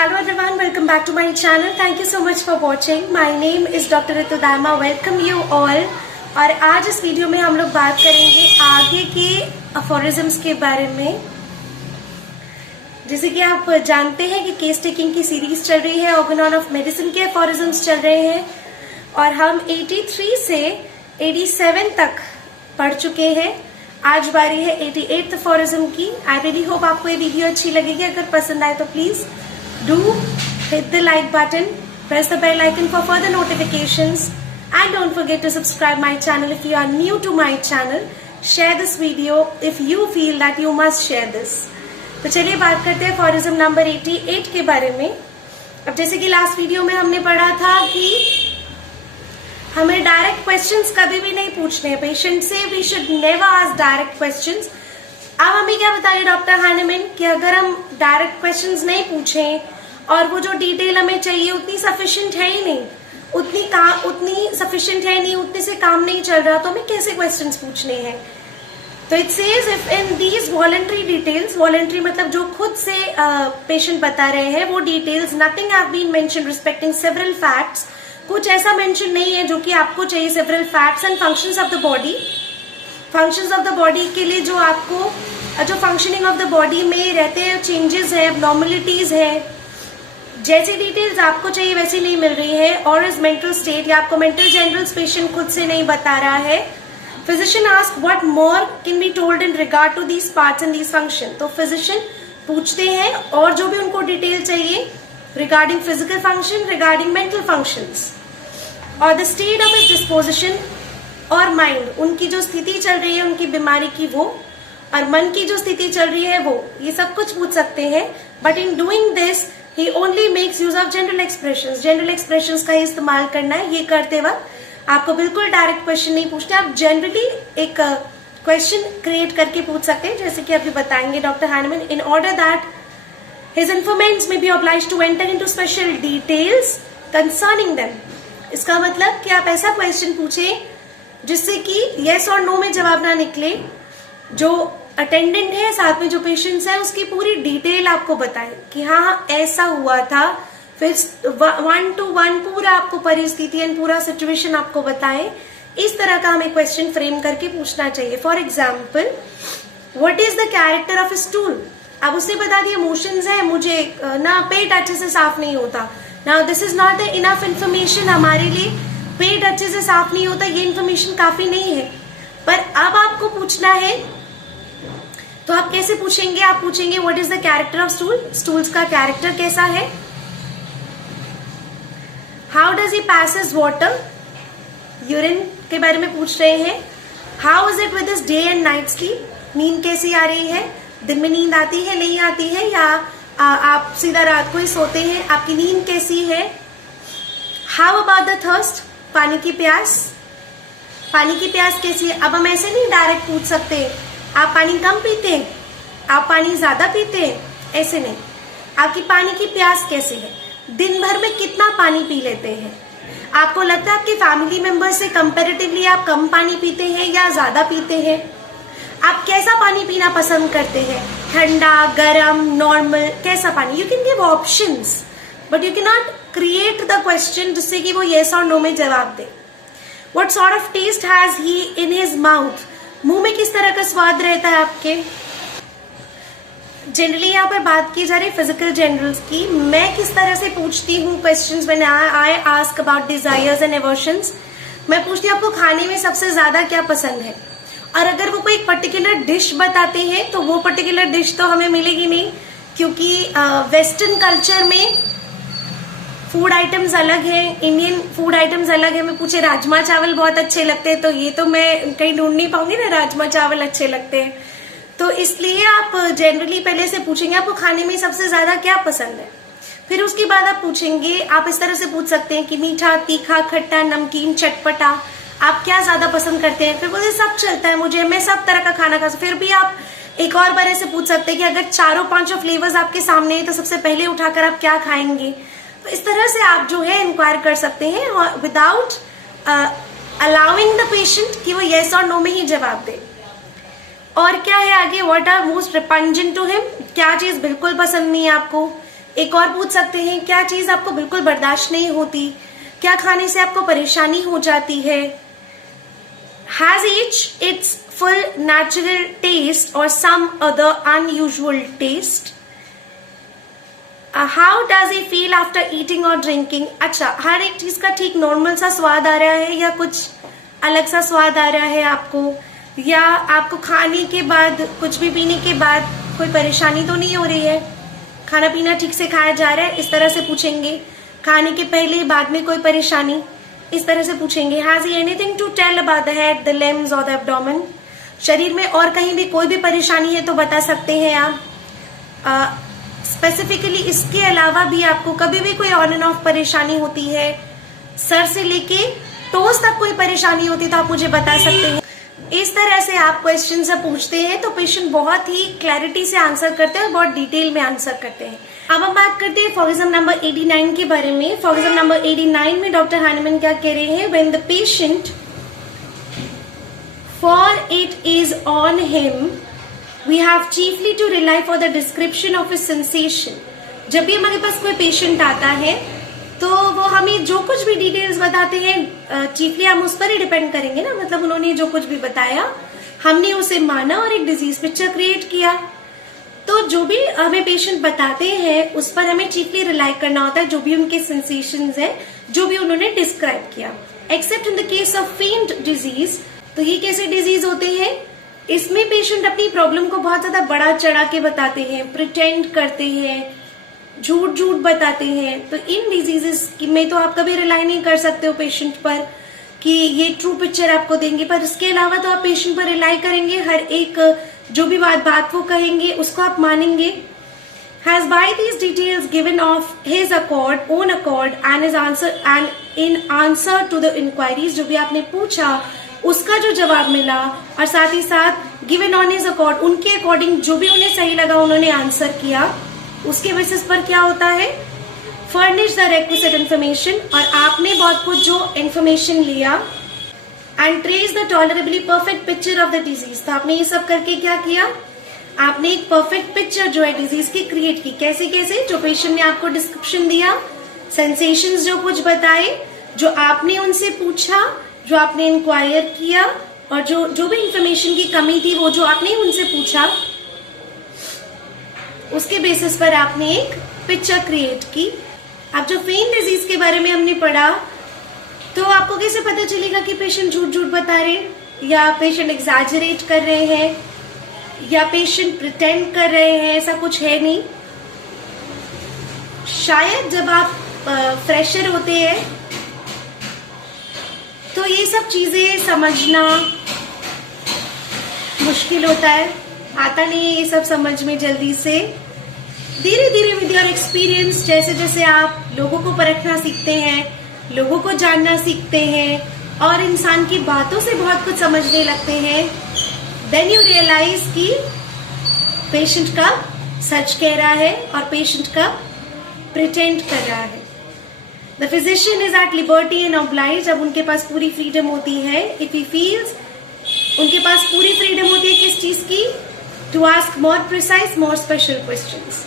Hello everyone, welcome back to my channel. Thank you so much for watching. My name is Dr. Ritu Dayma. Welcome you all. और आज इस video में हम लोग बात करेंगे आगे के अफोरिज्म्स के बारे में। जैसे कि आप जानते हैं कि केस टेकिंग की सीरीज चल रही है, ऑर्गेनॉन ऑफ मेडिसिन के अफोरिज्म्स चल रहे हैं और हम 83 से 87 तक पढ़ चुके हैं। आज बारी है 88th अफोरिज्म की। आई रियली होप आपको ये वीडियो अच्छी लगेगी। अगर पसंद आए तो please do hit the like button, press the bell icon for further notifications and don't forget to subscribe my channel if you are new to my channel. Share this video if you feel that you must share this. तो चलिए बात करते हैं aphorism number 88 के बारे में। अब जैसे कि लास्ट वीडियो में हमने पढ़ा था कि हमें डायरेक्ट क्वेश्चंस कभी भी नहीं पूछने हैं पेशेंट से। We should never ask direct questions. अब हमें क्या बताइए डॉक्टर हानेमैन कि अगर हम डायरेक्ट क्वेश्चंस नहीं पूछें और वो जो डिटेल हमें चाहिए उतनी सफिशिएंट है ही नहीं, उतनी सफिशिएंट है नहीं, उतने से काम नहीं चल रहा, तो हमें कैसे क्वेश्चंस पूछने हैं। तो it says if in these voluntary details, voluntary मतलब जो खुद से पेशेंट बता रहे हैं वो details, nothing have been mentioned respecting several facts, कुछ ऐसा मेंशन नहीं है जो कि आपको चाहिए। Several facts and functions of the body, functions of the body के लिए जो आपको जो फंक्शनिंग ऑफ द बॉडी में रहते हैं चेंजेस है, एबनॉर्मलिटीज है, जैसी डिटेल्स आपको चाहिए वैसी नहीं मिल रही है। और इज मेंटल स्टेट या आपको मेंटल जनरल्स पेशेंट खुद से नहीं बता रहा है। Physician ask what more can be told in regard to these parts and these function. तो फिजिशियन पूछते हैं और जो भी उनको डिटेल चाहिए regarding physical function, regarding mental functions और the state of his disposition और माइंड, उनकी जो स्थिति चल रही है उनकी बीमारी की वो, और मन की जो स्थिति चल रही है वो, ये सब कुछ पूछ सकते हैं। But in doing this he only makes use of general expressions. General expressions का ही इस्तेमाल करना है। ये करते वक्त आपको बिल्कुल डायरेक्ट क्वेश्चन नहीं पूछते, आप जनरली एक क्वेश्चन क्रिएट करके पूछ सकते हैं, जैसे कि अभी बताएंगे doctor Hahnemann. In order that his informants may be obliged to enter into special details concerning them. इसका मतलब कि आप ऐसा क्वेश्चन पूछें जिससे कि यस और नो में जवाब ना निकले, जो अटेंडेंट है साथ में जो पेशेंट्स है उसकी पूरी डिटेल आपको बताए कि हाँ ऐसा हुआ था, फिर 1 to 1 पूरा आपको परिस्थिति एंड पूरा सिचुएशन आपको बताए। इस तरह का हमें क्वेश्चन फ्रेम करके पूछना चाहिए। For example, what is the character of stool. अब उसने बता दिया मोशंस है, मुझे ना पेट अच्छे से साफ नहीं होता। Now this is not the enough information हमारे लिए। पेट अच्छे से साफ नहीं होता ये इन्फॉर्मेशन काफी नहीं है, पर अब आपको पूछना है तो आप कैसे पूछेंगे। आप पूछेंगे what is the character of stool, stools का कैरेक्टर कैसा है। How does he passes water, urine के बारे में पूछ रहे हैं। How is it with his day and night sleep, नींद कैसी आ रही है, दिन में नींद आती है नहीं आती है, या आप सीधा रात को ही सोते हैं, आपकी नींद कैसी है। हाउ अबाउट द थर्स्ट, पानी की प्यास, पानी की प्यास कैसी है। अब हम ऐसे नहीं डायरेक्ट पूछ सकते आप पानी कम पीते हैं, आप पानी ज्यादा पीते हैं, ऐसे नहीं। आपकी पानी की प्यास कैसी है, दिन भर में कितना पानी पी लेते हैं। आपको लगता है आपके फैमिली मेंबर से कंपैरेटिवली आप कम पानी पीते हैं या ज्यादा पीते हैं। आप कैसा पानी पीना पसंद करते हैं, ठंडा, गरम, नॉर्मल, कैसा पानी। You can give options but you can not create the question जिससे कि वो येस और नो में जवाब दे। What sort of taste has he in his mouth, मुंह में किस तरह का स्वाद रहता है आपके। जनरली यहाँ पर बात की जा रही है फिजिकल जनरल्स की। मैं किस तरह से पूछती हूँ questions when I ask about desires and aversions. मैं पूछती हूँ आपको खाने में सबसे ज्यादा क्या पसंद है, और अगर वो कोई पर्टिकुलर डिश बताते हैं तो वो पर्टिकुलर डिश तो हमें मिलेगी नहीं, क्योंकि वेस्टर्न कल्चर में फूड आइटम्स अलग है, इंडियन फूड आइटम्स अलग है। मैं पूछे राजमा चावल बहुत अच्छे लगते हैं तो ये तो मैं कहीं ढूंढ नहीं पाऊंगी ना, राजमा चावल अच्छे लगते हैं। तो इसलिए आप जनरली पहले से पूछेंगे आपको खाने में सबसे ज्यादा क्या पसंद है, फिर उसके बाद आप पूछेंगे। आप इस तरह से पूछ सकते हैं कि मीठा, तीखा, खट्टा, नमकीन, चटपटा, आप क्या ज्यादा पसंद करते हैं। फिर बोलते सब चलता है मुझे, मैं सब तरह का खाना खा। फिर भी आप एक और बार ऐसे पूछ सकते हैं कि अगर चारों पांचों फ्लेवर्स आपके सामने है तो सबसे पहले उठाकर आप क्या खाएंगे। तो इस तरह से आप जो है इंक्वायर कर सकते हैं विदाउट अलाउइंग द पेशेंट कि वो येस और नो में ही जवाब दे। और क्या है आगे, what are most repugnant to him, क्या चीज बिल्कुल पसंद नहीं है आपको, एक और पूछ सकते हैं, क्या चीज आपको बिल्कुल बर्दाश्त नहीं होती, क्या खाने से आपको परेशानी हो जाती है। Has each its full natural taste or some other unusual taste? How does he feel after eating or drinking? अच्छा, हर एक चीज का ठीक नॉर्मल सा स्वाद आ रहा है या कुछ अलग सा स्वाद आ रहा है आपको, या आपको खाने के बाद, कुछ भी पीने के बाद कोई परेशानी तो नहीं हो रही है, खाना पीना ठीक से खाया जा रहा है, इस तरह से पूछेंगे। खाने के पहले बाद में कोई परेशानी, इस तरह से पूछेंगे। Has he anything to tell about the head, the limbs or the abdomen? शरीर में और कहीं भी कोई भी परेशानी है तो बता सकते हैं आप। स्पेसिफिकली इसके अलावा भी आपको कभी भी कोई ऑन एंड ऑफ परेशानी होती है, सर से लेके टोस तक कोई परेशानी होती है तो आप मुझे बता सकते हैं। इस तरह से आप क्वेश्चन से पूछते हैं तो पेशेंट बहुत ही क्लैरिटी से आंसर करते हैं और बहुत डिटेल में आंसर करते हैं। अब हम बात करते हैं फॉर एग्जाम्पल नंबर 89 के बारे में। फॉर एग्जाम्पल नंबर 89 में डॉक्टर हैनमन क्या कह रहे हैं, when the patient for it is on him we have chiefly to rely for the description of his sensation. जब भी हमारे पास कोई पेशेंट आता है तो वो हमें जो कुछ भी डिटेल्स बताते हैं चीफली हम उस पर ही डिपेंड करेंगे ना, मतलब उन्होंने जो कुछ भी बताया हमने उसे माना और एक डिजीज पिक्चर क्रिएट किया। तो जो भी हमें पेशेंट बताते हैं उस पर हमें चीफली रिलाई करना होता है, जो भी उनके सेंसेशंस है, जो भी उन्होंने डिस्क्राइब किया। Accept in the case of फेंट डिजीज, तो ये कैसे डिजीज होते हैं, इसमें पेशेंट अपनी प्रॉब्लम को बहुत ज्यादा बड़ा चढ़ा के बताते हैं, प्रिटेंड करते हैं, झूठ झूठ बताते हैं। तो इन डिजीजेस में तो आप कभी रिलाई नहीं कर सकते हो पेशेंट पर कि ये ट्रू पिक्चर आपको देंगे, पर इसके अलावा तो आप पेशेंट पर रिलाई करेंगे, हर एक जो भी बात वो कहेंगे उसको आप मानेंगे। Has by these details given of his own accord and his answer and in answer to the inquiries, जो भी आपने पूछा उसका जो जवाब मिला, और साथ ही साथ given on his accord, उनके अकॉर्डिंग जो भी उन्हें सही लगा उन्होंने आंसर किया, उसके बेसिस पर क्या होता है, फर्निश द requisite information, और आपने बहुत कुछ जो इन्फॉर्मेशन लिया and trace the tolerably perfect picture of the disease. तो आपने ये सब करके क्या किया, आपने एक परफेक्ट पिक्चर जो है डिजीज की क्रिएट की। कैसे कैसे, जो पेशेंट ने आपको डिस्क्रिप्शन दिया, सेंसेशंस जो कुछ बताए, जो आपने उनसे पूछा, जो आपने इंक्वायर किया, और जो भी इंफॉर्मेशन की कमी थी वो जो आपने उनसे पूछा, उसके बेसिस पर आपने एक पिक्चर क्रिएट की। अब जो फेंट डिजीज के बारे में हमने पढ़ा, तो आपको कैसे पता चलेगा कि पेशेंट झूठ झूठ बता रहे हैं, या पेशेंट एग्जैजरेट कर रहे हैं, या पेशेंट प्रिटेंड कर रहे हैं, ऐसा कुछ है नहीं। शायद जब आप फ्रेशर होते हैं तो ये सब चीजें समझना मुश्किल होता है, आता नहीं है ये सब समझ में जल्दी से। धीरे धीरे विद योर एक्सपीरियंस, जैसे जैसे आप लोगों को परखना सीखते हैं, लोगों को जानना सीखते हैं और इंसान की बातों से बहुत कुछ समझने लगते हैं, देन यू रियलाइज कि पेशेंट कब सच कह रहा है और पेशेंट कब प्रिटेंड कर रहा है। The physician is at liberty and oblige, अब उनके पास पूरी फ्रीडम होती है, इफ ही फील्स, उनके पास पूरी फ्रीडम होती है किस चीज की, to ask more precise more special questions.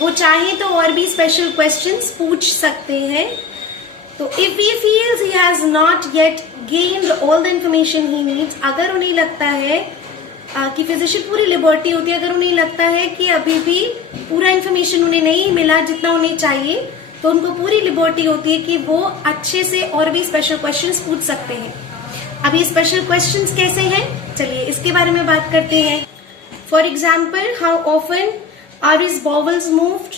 वो चाहे तो और भी स्पेशल क्वेश्चंस पूछ सकते हैं। तो if he feels he has not yet gained all the information he needs, अगर उन्हें लगता है कि फिजिशियन पूरी लिबर्टी होती है, अगर उन्हें लगता है कि अभी भी पूरा इंफॉर्मेशन उन्हें नहीं मिला जितना उन्हें चाहिए, तो उनको पूरी लिबर्टी होती है कि वो अच्छे से और भी स्पेशल क्वेश्चंस पूछ सकते हैं। अब ये स्पेशल क्वेश्चंस कैसे हैं, चलिए इसके बारे में बात करते हैं। For example, how often are his bowels moved,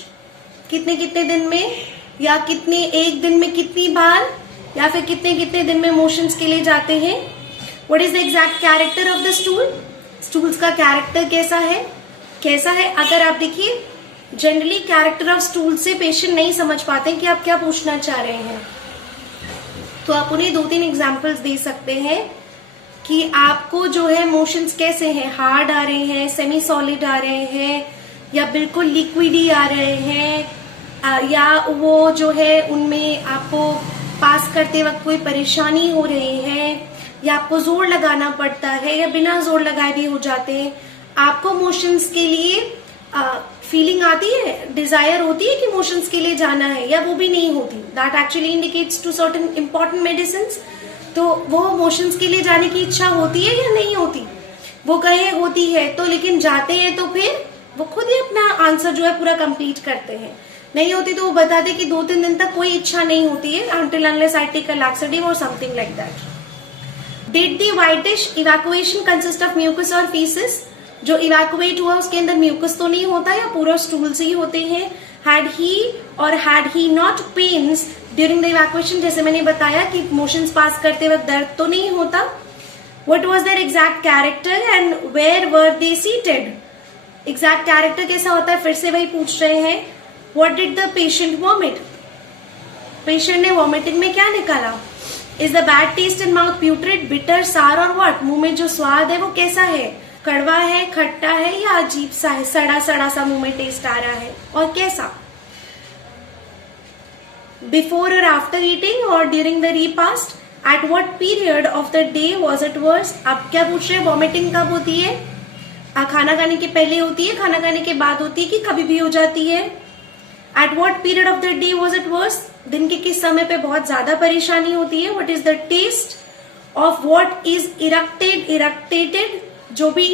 कितने कितने दिन में, या कितने एक दिन में कितनी बार, या फिर कितने कितने दिन में मोशंस के लिए जाते हैं। What is the exact character of the stool, stools का कैरेक्टर कैसा है। अगर आप देखिए जनरली कैरेक्टर ऑफ स्टूल से पेशेंट नहीं समझ पाते कि आप क्या पूछना चाह रहे हैं, तो आप उन्हें 2-3 एग्जाम्पल्स दे सकते हैं कि आपको जो है मोशंस कैसे हैं, हार्ड आ रहे हैं, सेमी सॉलिड आ रहे हैं, या बिल्कुल लिक्विड ही आ रहे हैं, या वो जो है उनमें आपको पास करते वक्त कोई परेशानी हो रही है, या आपको जोर लगाना पड़ता है, या बिना जोर लगाए भी हो जाते हैं। आपको मोशंस के लिए फीलिंग आती है, डिजायर होती है कि मोशंस के लिए जाना है, या वो भी नहीं होती, that actually indicates to certain important medicine. तो वो मोशंस के लिए जाने की इच्छा होती है या नहीं होती, वो कहे होती है तो, लेकिन जाते हैं तो फिर वो खुद ही अपना आंसर जो है पूरा कंप्लीट करते हैं। नहीं होती तो वो बताते कि 2-3 दिन तक कोई इच्छा नहीं होती है, until unless I take a laxative or something like that. Did the whitish evacuation consist of mucus or feces? जो इवैक्यूएट हुआ उसके अंदर म्यूकस तो नहीं होता या पूरा स्टूल से ही होते हैं। Had he not pains during the evacuation? जैसे मैंने बताया कि मोशंस पास करते वक्त दर्द तो नहीं होता। What was their exact character and where were they seated? Exact character कैसा होता है, फिर से वही पूछ रहे हैं। What did the patient vomit? Patient ने वॉमिटिंग में क्या निकाला? Is the bad taste in mouth putrid, bitter, sour और what? मुंह में जो स्वाद है वो कैसा है, कड़वा है, खट्टा है या अजीब सा है, सड़ा सड़ा सा मुंह में टेस्ट आ रहा है और कैसा? Before or after eating or during the repast? At what period of the day was it worse? अब क्या पूछ रहे हैं, वॉमिटिंग कब होती है? खाना खाने के पहले होती है, खाना खाने के बाद होती है कि कभी भी हो जाती है? At what period of the day was it worse? दिन के किस समय पे बहुत ज्यादा परेशानी होती है? What is the taste of what is irritated? जो भी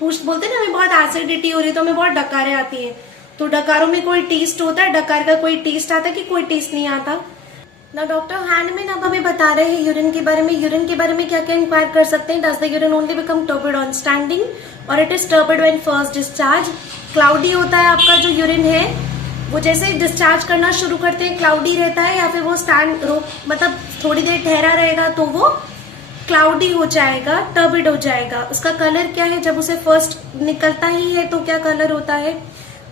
बोलते हैं ना, हमें बहुत एसिडिटी हो रही है तो हमें बहुत डकारें आती है, तो डकारों में कोई टेस्ट होता है, डकार का कोई टेस्ट आता है कि कोई टेस्ट नहीं आता? ना डॉक्टर हैंडमैन अब हमें बता रहे हैं यूरिन के बारे में। यूरिन के बारे में क्या क्या इंक्वायर कर सकते हैं? Does the urine only become turbid on standing or it is turbid when first discharge? Cloudy होता है आपका जो यूरिन है, वो जैसे डिस्चार्ज करना शुरू करते हैं क्लाउडी रहता है, या फिर वो स्टैंड मतलब थोड़ी देर ठहरा रहेगा तो वो क्लाउडी हो जाएगा, टर्बिड हो जाएगा। उसका कलर क्या है, जब उसे फर्स्ट निकलता ही है तो क्या कलर होता है?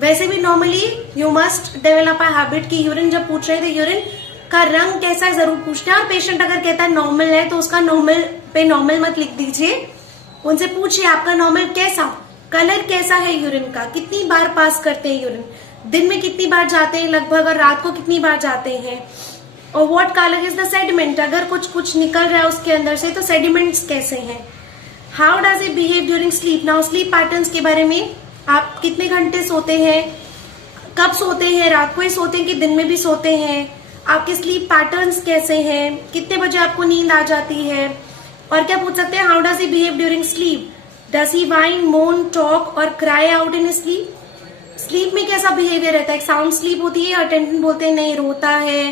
वैसे भी normally you must develop a habit की यूरिन जब पूछ रहे थे यूरिन का रंग कैसा है जरूर पूछते हैं, और पेशेंट अगर कहता है नॉर्मल है तो उसका नॉर्मल पे नॉर्मल मत लिख दीजिए, उनसे पूछिए आपका नॉर्मल कैसा, कलर कैसा है यूरिन का, कितनी बार पास करते हैं यूरिन, दिन में कितनी बार जाते हैं लगभग, और रात को कितनी बार जाते हैं, और what colour is the sediment, अगर कुछ निकल रहा है उसके अंदर से तो सेडिमेंट्स कैसे हैं। How does it behave during sleep? Now sleep patterns के बारे में, आप कितने घंटे सोते हैं, कब सोते हैं, रात को ही सोते हैं कि दिन में भी सोते हैं, आपके स्लीप पैटर्न्स कैसे हैं, कितने बजे आपको नींद आ जाती है, और क्या पूछ सकते हैं, how does he behave during sleep? Does he wine, मोन, टॉक और cry out in sleep? Sleep में कैसा बिहेवियर रहता है? साउंड स्लीप होती है, अटेंडेंट बोलते हैं नहीं, रोता है,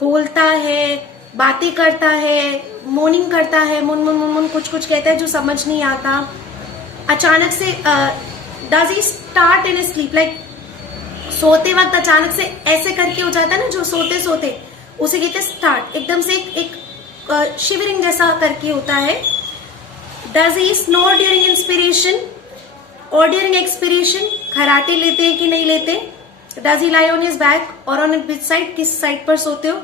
बोलता है, बातें करता है, मोर्निंग करता है, मुन मुन मुन मुन कुछ कहता है जो समझ नहीं आता, अचानक से does he start in sleep, like सोते वक्त अचानक से ऐसे करके हो जाता है ना, जो सोते सोते उसे कहते हैं स्टार्ट, एकदम से एक शिवरिंग जैसा करके होता है। Does he snore during inspiration और ड्यूरिंग एक्सपिरेशन? खराटे लेते हैं कि नहीं लेते? Does he lie on his back और ऑन विच साइड, किस साइड पर सोते हो?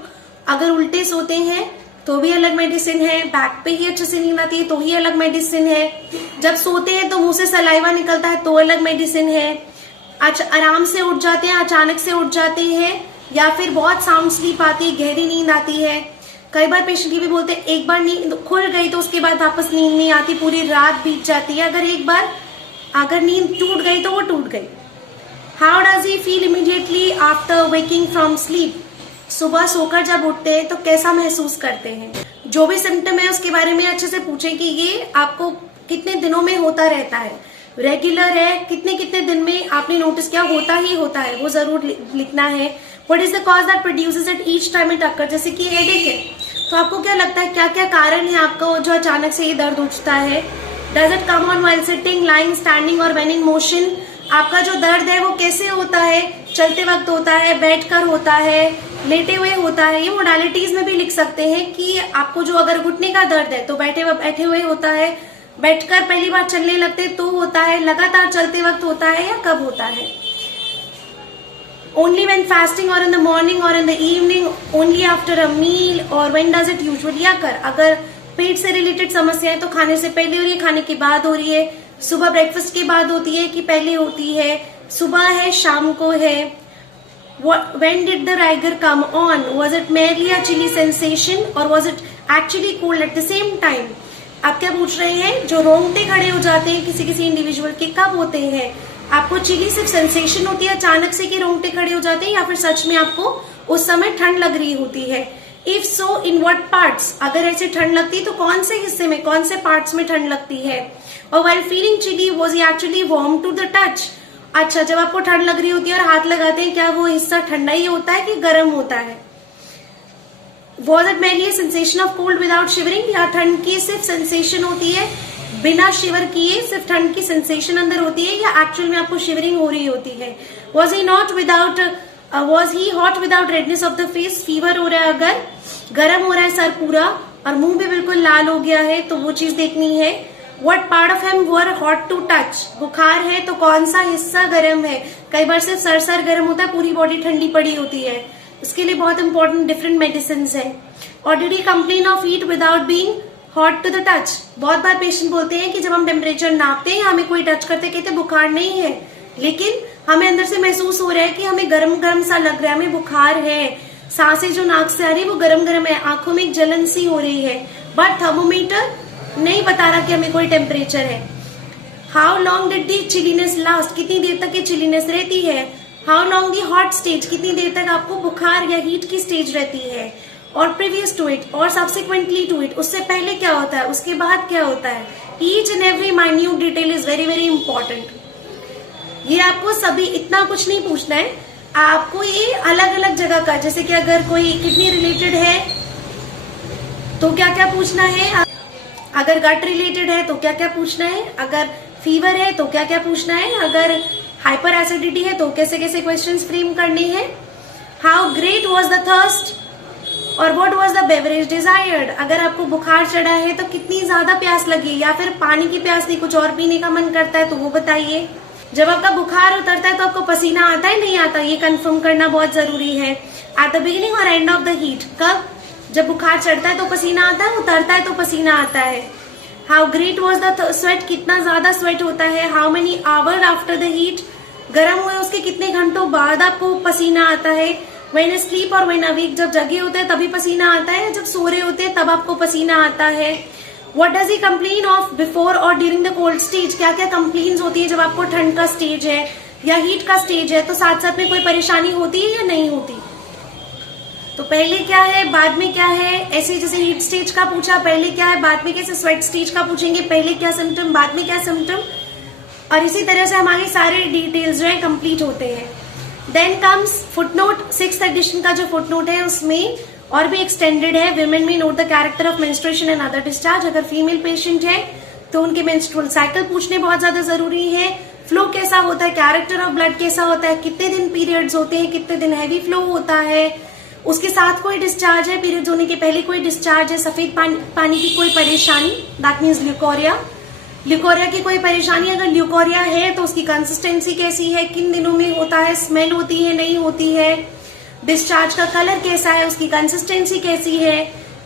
अगर उल्टे सोते हैं तो भी अलग मेडिसिन है, बैक पे ही अच्छे से नींद आती है तो ही अलग मेडिसिन है, जब सोते हैं तो मुंह से सलाइवा निकलता है तो अलग मेडिसिन है, आराम से उठ जाते हैं, अचानक से उठ जाते हैं, या फिर बहुत साउंड स्लीप आती है, गहरी नींद आती है। कई बार पेशेंट ये भी बोलते हैं एक बार नींद खुल गई तो उसके बाद वापस नींद नहीं आती, पूरी रात बीत जाती है, अगर एक बार अगर नींद टूट गई तो वो टूट गई। How does he feel immediately after waking from sleep? सुबह सोकर जब उठते हैं तो कैसा महसूस करते हैं? जो भी सिम्टम है उसके बारे में अच्छे से पूछें कि ये आपको कितने दिनों में होता रहता है, रेगुलर है, कितने कितने दिन में आपने नोटिस किया होता ही होता है, वो जरूर लिखना है। What is the cause that produces it each time it occur? जैसे कि हेडेक है तो आपको क्या लगता है क्या क्या कारण है आपका जो अचानक से ये दर्द उठता है? Does it come on while sitting, lying, standing और व्हेन इन मोशन? आपका जो दर्द है वो कैसे होता है? चलते वक्त होता है, बैठकर होता है, लेटे हुए होता है? ये मोडालिटीज में भी लिख सकते हैं कि आपको जो अगर घुटने का दर्द है तो बैठे हुए होता है, बैठकर पहली बार चलने लगते तो होता है, लगातार चलते वक्त होता है, या कब होता है? ओनली व्हेन फास्टिंग और in the morning or in the evening, only after a meal, और when does it usually occur? अगर पेट से रिलेटेड समस्या है तो खाने से पहले हो रही है, खाने के बाद हो रही है, सुबह ब्रेकफास्ट के बाद होती है कि पहले होती है, सुबह है, शाम को है? When did the rigor come on? Was it merely a chilly sensation or was it actually cold at the same time? आप क्या पूछ रहे हैं? जो रोंगटे खड़े हो जाते हैं किसी किसी इंडिविजुअल के कब होते हैं? आपको चिली सिर्फ सेंसेशन होती है अचानक से कि रोंगटे खड़े हो जाते हैं, या फिर सच में आपको उस समय ठंड लग रही होती है? If so in what parts, अगर ऐसे ठंड लगती है तो कौन से हिस्से में, कौन से पार्ट्स में ठंड लगती है? और while feeling chilly was he actually warm to the touch? अच्छा, जब आपको ठंड लग रही होती है और हाथ लगाते हैं, क्या वो हिस्सा ठंडा ही होता है कि गर्म होता है? Was it merely a sensation of cold without shivering, या ठंड की सिर्फ सेंसेशन होती है बिना शिवर किए, सिर्फ ठंड की सेंसेशन अंदर होती है, या एक्चुअल में आपको शिवरिंग हो रही होती है? Was he hot without redness of the face? Fever हो रहा है, अगर गर्म हो रहा है सर पूरा और मुंह भी बिल्कुल लाल हो गया है, तो वो चीज देखनी है। What part of him were hot to touch? बुखार है तो कौन सा हिस्सा गर्म है? कई बार सिर्फ सर गर्म होता है, पूरी बॉडी ठंडी पड़ी होती है। इसके लिए बहुत इंपॉर्टेंट डिफरेंट मेडिसिन है। और did he complain of heat without being hot to the touch? बहुत बार पेशेंट बोलते हैं कि जब हम टेम्परेचर नापते हैं, हमें कोई टच करते कहते बुखार नहीं है, लेकिन हमें अंदर से महसूस हो रहा है कि हमें गरम गरम सा लग रहा है, हमें बुखार है, सांसें जो नाक से आ रही है वो गरम गरम है, आंखों में एक जलन सी हो रही है, बट थर्मोमीटर नहीं बता रहा कि हमें कोई टेम्परेचर है। How long did the chilliness last? कितनी देर तक ये चिलीनेस रहती है? How long the hot stage? कितनी देर तक आपको बुखार या हीट की स्टेज रहती है? और प्रीवियस टू इट और सब्सिक्वेंटली टू इट, उससे पहले क्या होता है, उसके बाद क्या होता है? Each and every minute detail is very very important. ये आपको सभी इतना कुछ नहीं पूछना है, आपको ये अलग अलग जगह का, जैसे कि अगर कोई किडनी रिलेटेड है तो क्या क्या पूछना है, अगर गट रिलेटेड है तो क्या क्या पूछना है, अगर फीवर है तो क्या क्या पूछना है, अगर हाइपर एसिडिटी है तो कैसे कैसे क्वेश्चंस फ्रेम करने हैं। How great was the thirst और what was the beverage desired? अगर आपको बुखार चढ़ा है तो कितनी ज्यादा प्यास लगी, या फिर पानी की प्यास नहीं, कुछ और पीने का मन करता है तो वो बताइए। जब आपका बुखार उतरता है तो आपको पसीना आता है नहीं आता, ये कंफर्म करना बहुत जरूरी है। एट द बिगिनिंग और एंड ऑफ द हीट, कब? जब बुखार चढ़ता है तो पसीना आता है, उतरता है तो पसीना आता है। How great was the sweat? कितना ज्यादा स्वेट होता है। How many hour after the heat? गर्म हुए उसके कितने घंटों बाद आपको पसीना आता है। व्हेन स्लीप और व्हेन अवेक? जब जगे होते हैं तभी पसीना आता है, जब सो रहे होते हैं तब आपको पसीना आता है। What does he complain of before और ड्यूरिंग द कोल्ड स्टेज? क्या क्या कंप्लेन्स होती है जब आपको ठंड का स्टेज है या हीट का स्टेज है, तो साथ साथ में कोई परेशानी होती है या नहीं होती? तो पहले क्या है, बाद में क्या है, ऐसे जैसे हीट स्टेज का पूछा, पहले क्या है बाद में कैसे स्वेट स्टेज का पूछेंगे, पहले क्या सिम्टम बाद में क्या सिम्टम, और इसी तरह से हमारे सारे डिटेल्स जो है कंप्लीट होते हैं। Then comes footnote, 6th addition का जो फुटनोट है उसमें और भी एक्सटेंडेड है। विमेन में note the character of menstruation and other discharge. अगर फीमेल पेशेंट है तो उनके मेंस्ट्रुअल साइकिल पूछने बहुत ज्यादा जरूरी है। फ्लो कैसा होता है, कैरेक्टर ऑफ ब्लड कैसा होता है, कितने दिन पीरियड्स होते हैं, कितने दिन हैवी फ्लो होता है, उसके साथ कोई डिस्चार्ज है, पीरियड्स होने के पहले कोई डिस्चार्ज है, सफेद पानी की कोई परेशानी, दैट मीन्स ल्यूकोरिया, ल्यूकोरिया की कोई परेशानी, अगर ल्यूकोरिया है तो उसकी कंसिस्टेंसी कैसी है, किन दिनों में होता है, स्मेल होती है नहीं होती है, डिस्चार्ज का कलर कैसा है, उसकी कंसिस्टेंसी कैसी है,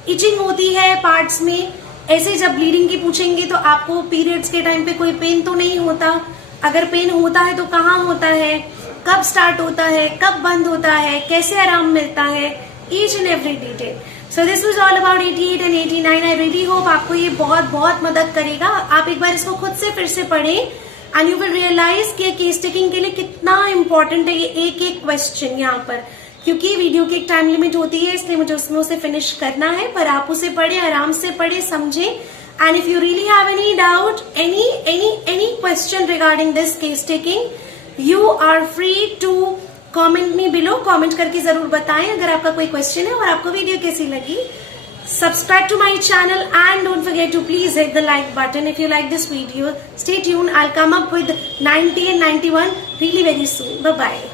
इचिंग होती है पार्ट्स में। ऐसे जब ब्लीडिंग की पूछेंगे तो आपको पीरियड्स के टाइम पे कोई पेन तो नहीं होता, अगर पेन होता है तो कहाँ होता है, कब स्टार्ट होता है, कब बंद होता है, कैसे आराम मिलता है, each and every detail. So this was all about 88 and 89। I really hope आपको ये बहुत बहुत मदद करेगा। आप एक बार इसको खुद से फिर से पढ़ें एंड यू विल रियलाइज कि केस टेकिंग के लिए कितना इंपॉर्टेंट है ये एक एक क्वेश्चन यहाँ पर, क्योंकि वीडियो की एक टाइम लिमिट होती है इसलिए मुझे उसमें उसे फिनिश करना है। पर आप उसे पढ़े, आराम से पढ़े, समझे। And if you really have any doubt, any question regarding this case taking, you are free to comment me below. Comment करके जरूर बताएं अगर आपका कोई क्वेश्चन है और आपको वीडियो कैसी लगी। Subscribe to my channel and don't forget to please hit the like button if you like this video. Stay tuned. I'll come up with 90 and 91 really very soon. Bye bye.